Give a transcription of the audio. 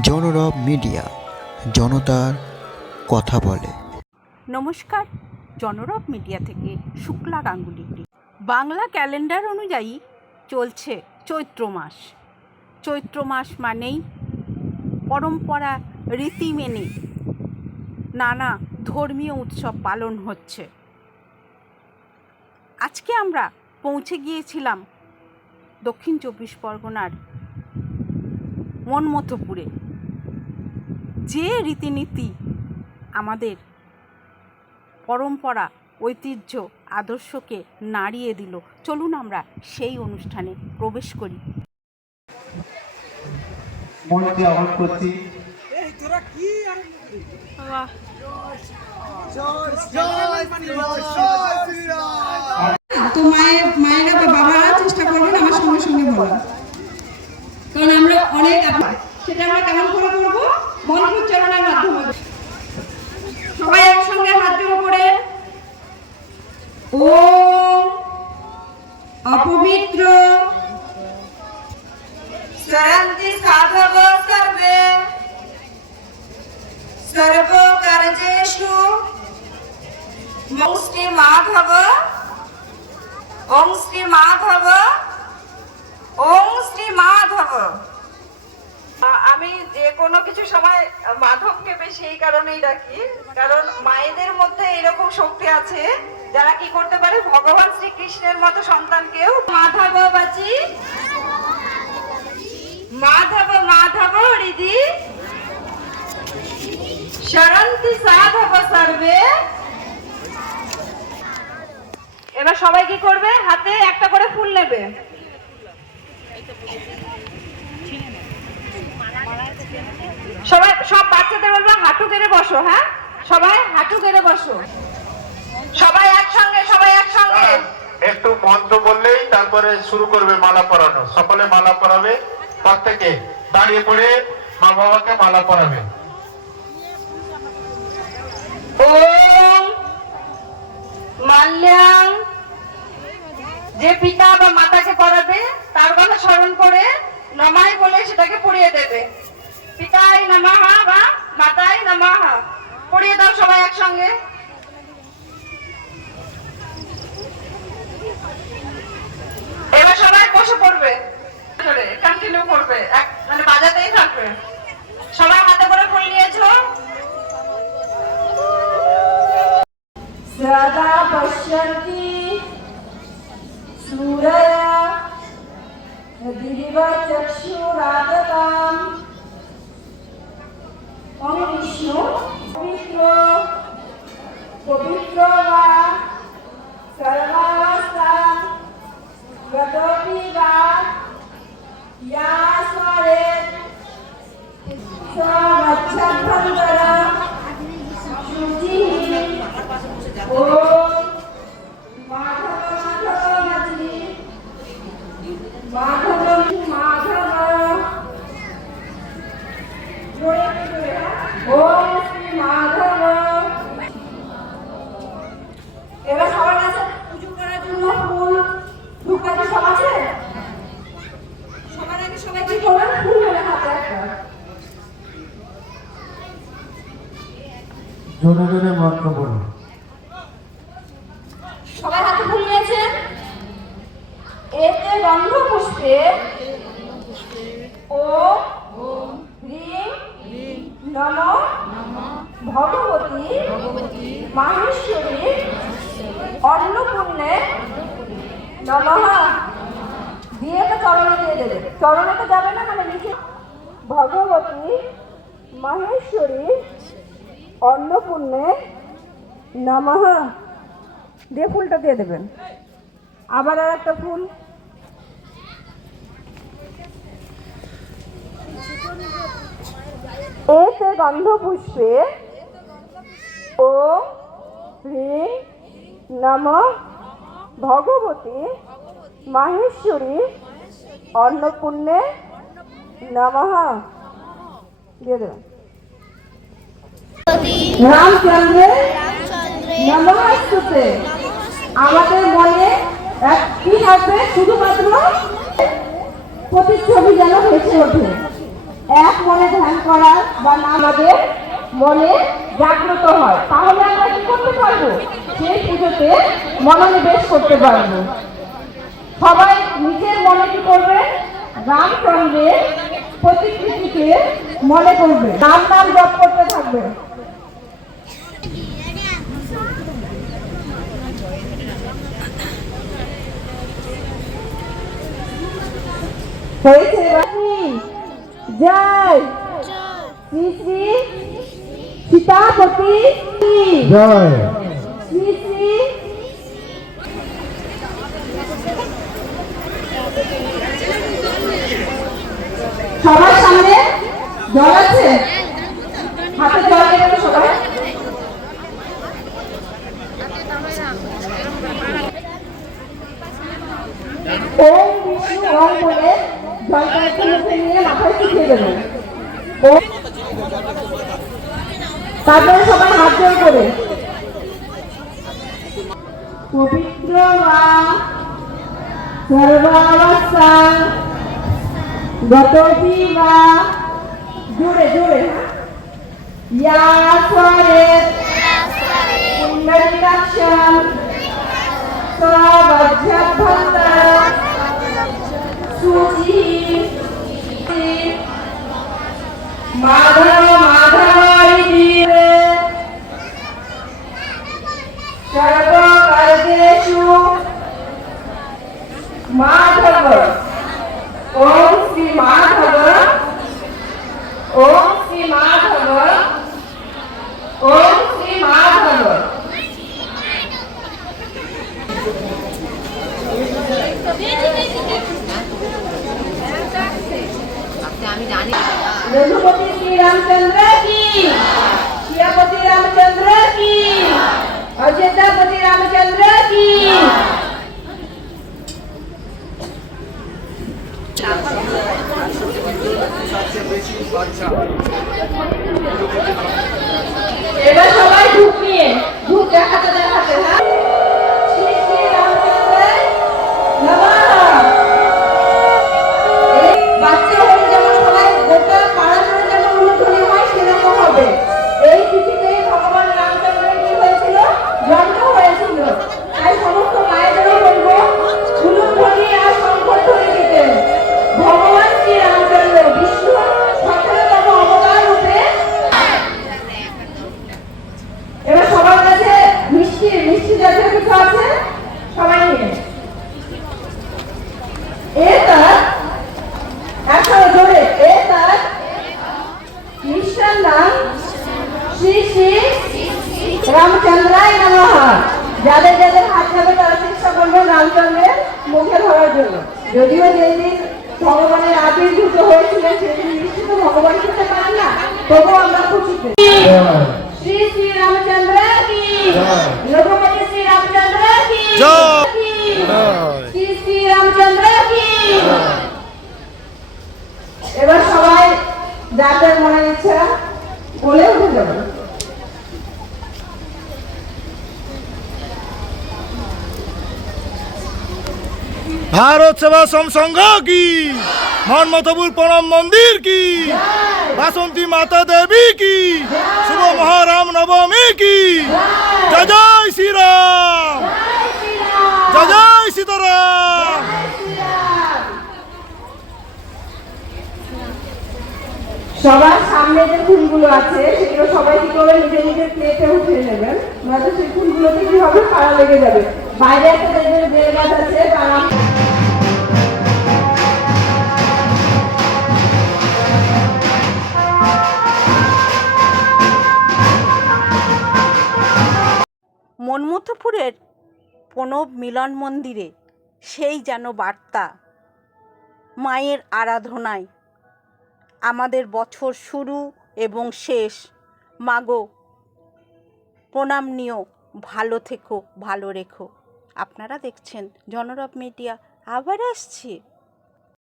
জনরব media, জনতার কথা বলে। নমস্কার, জনরব মিডিয়া থেকে শুক্লা গাঙ্গুলি। বাংলা ক্যালেন্ডার অনুযায়ী চলছে চৈত্র মাস। চৈত্র মাস মানেই পরম্পরা, রীতি মেনে নানা ধর্মীয় উৎসব পালন হচ্ছে। আজকে আমরা পৌঁছে গিয়েছিলাম দক্ষিণ চব্বিশ পরগনার মনমথপুরে। যে রীতিনীতি আমাদের পরম্পরা ঐতিহ্য আদর্শকে নাড়িয়ে দিল চলুন আমরা সেই অনুষ্ঠানে প্রবেশ করি মনকে আহ্বান করছি তো মায়ের মায়েরা বা বাবারা চেষ্টা করবেন আমার সঙ্গে সঙ্গে বলা কারণ আমরা অনেক আপ- সেটা আমরা কেমন করে করব মন্ত্র উচ্চারণের মাধ্যমে সবাই একসঙ্গে হাত জোড়ো করে ও অপবিত্র। সরন্তি সাধব সর্বে। সর্বকার্যেষু ওং শ্রী মাধব। ওং শ্রী মাধব। ওং শ্রী মাধব আমি যে কোনো কিছু সময় মাধবকে বেশি এই কারণেই ডাকি, কারণ মায়েদের মধ্যে এরকম শক্তি আছে যারা কি করতে পারে, ভগবান শ্রীকৃষ্ণের মতো সন্তানকেও মাধব বাচি। মাধব মাধব হৃদি। শরন্তি সাধব সর্বে। এবার সবাই কি করবে? হাতে একটা করে ফুল নেবে। সবাই, সব বাচ্চাদের বলব, হাঁটু কেড়ে বসো হ্যাঁ? সবাই, হাঁটু গেড়ে বসো সবাই একসঙ্গে সবাই একসঙ্গে একটু মন্ত্র বললেই তারপরে শুরু করবে মালা পরানো। সকলে মালা পরাবে? প্রত্যেকে দাঁড়িয়ে পড়ে মা বাবাকে মালা পরাবে। যে পিতা বা মাতাকে পড়াবে তার কথা স্মরণ করে নমাই বলে সেটাকে পড়িয়ে দেবে। পিতাই নমাহা বা মাতাই নমাহা। পড়িয়ে দাও সবাই একসঙ্গে। এবার সবাই বসে পড়বে। এবার সবার কাছে পুজো করার জন্য ফুল ধূপকাঠি সব আছে? সবার আগে সবাই কি করবেন ফুল হলে হাতে সবাই হাতে ফুল নিয়েছেন এতে গন্ধ পুষ্পে ও হ্রিং নম ভগবতী মাহেশ্বরী অন্নপূর্ণে নমঃ। দিয়ে তো চরণে দিয়ে দেবে। চরণে তো যাবে না মানে নিচে। ভগবতী মাহেশ্বরী অন্নপূর্ণে নমঃ। দিয়ে ফুলটা দিয়ে দেবেন। আবার আর একটা ফুল। এতে গন্ধ পুষ্পে ও হ্রিং নম ভগবতী মাহেশ্বরী অন্নপূর্ণে নমঃ দিয়ে দেবেন। রামচন্দ্রের নমস্তুতে। আমাদের মনে এক কি আসবে, শুধুমাত্র প্রতিচ্ছবি যেন ভেসে ওঠে। এক মনে ধ্যান করার বা আমাদের মনে জাগ্রত হয়। তাহলে আমরা কি করতে পারব? সেই পুজোতে মনোনিবেশ করতে পারব। সবাই নিজের মনে কি করবে? রামচন্দ্রের প্রতিকৃতিকে মনে করবে। নাম নাম জপ করতে থাকবে। হয়েছে জয়। শ্রী শ্রী সীতাপতি। জয়। সবার সামনে জল আছে? হাতে জল দেবেন সবাই। তারপরে সবাই হাত জোর করে। পবিত্র মা সর্বাবস্থা গতবি বা জোরে জোরে হ্যাঁ? ইয়া স্বরে পুণ্ডরীকাক্ষম সবজ্জভন্ত সুচি মাধব माधव। ओम श्री माधव। ओम श्री माधव। ओम श्री माधव। रघुपति श्री रामचंद्र की शियापति रामचंद्र की, अयोध्यापति रामचंद्र की। এবার যেই ভগবানের আবির্ভূত হয়েছিলেন সেদিন নিশ্চিত ভগবান করতে পারেন না। তবুও আমরা খুশি শ্রী শ্রী রামচন্দ্র কি? রঘুপতি শ্রী রামচন্দ্র শ্রী শ্রী রামচন্দ্র এবার সবাই যাদের মনে ইচ্ছা বলে উঠে যাবে। ভারত সেবাশ্রম সংঘ কি? মন্মথপুর প্রণব মন্দির কি? বাসন্তী মাতা দেবী কি? শুভ মহারাম নবমী কি? জয় জয় শ্রীরাম। জয় জয় সীতারাম। সবার সামনে যে ফুলগুলো আছে, সেগুলো সবাই কি করে নিজের নিজের প্লেটে উঠিয়ে নেবেন। নয়তো সেই ফুলগুলোতে কি হবে? পাড়া লেগে যাবে। বাইরে একটা মনমথপুরের প্রণব মিলন মন্দিরে সেই যেন বার্তা। মায়ের আরাধনায়। আমাদের বছর শুরু এবং শেষ। মাগো, প্রণাম নিও। ভালো থেকো, ভালো রেখো। আপনারা দেখছেন জনরব মিডিয়া। আবার আসছি।